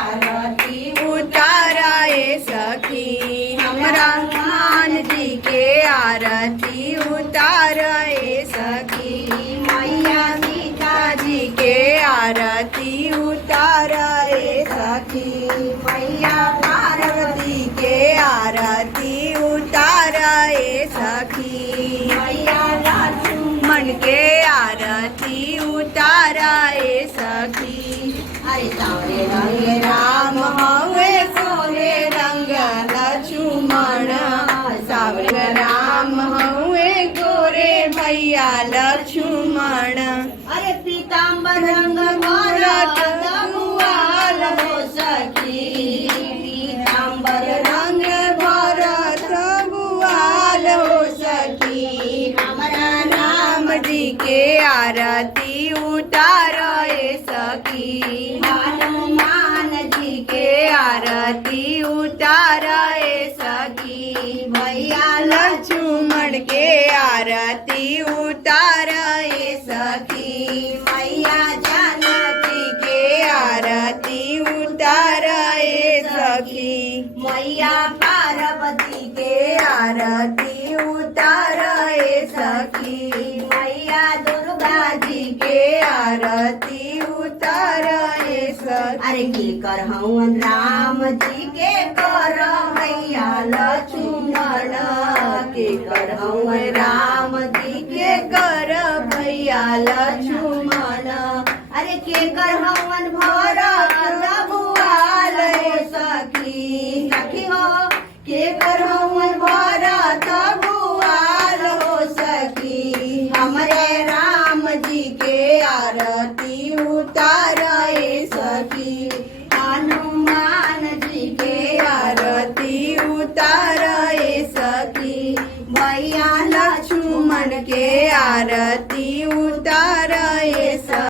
आरती उताराए सखी, हमरा हनुमान जी के आरती उताराए सखी, मैया सीता जी के आरती उताराए सखी, मैया पार्वती के आरती उताराए सखी, मैया लक्ष्मण के आरती उताराए सखी। अरे सावरे रंग राम हवे सोरे रंग लक्ष्मण, सावरे राम हवे गोरे भैया लक्ष्मण। अरे पीताम्बर रंग भरत गुआल हो सखी, पीताम्बर रंग भरत गुआल हो सखी, हमारा राम जी के आरती उतारे सखी, हनुमान जी के आरती उतारे सखी, भैया लक्ष्मण के आरती उतारे सखी, मैया जानकी के आरती उतारे सखी, मैया पार्वती के आरती उतारे सखी, मैया दुर्गा जी के आरती उतारे सखी। अरे की कर हवन राम जी के कर भैया लक्ष्मण, के कर हवन राम जी के कर भैया लक्ष्मण। अरे के कर हवन भरत भुआल हो सखी, सखी हो के कर हवन भरत भुआल हो सखी, हमरे राम जी के आरती उतारे सखी, हनुमान जी के आरती उतारे सखी, भैया लक्ष्मण के आरती उतार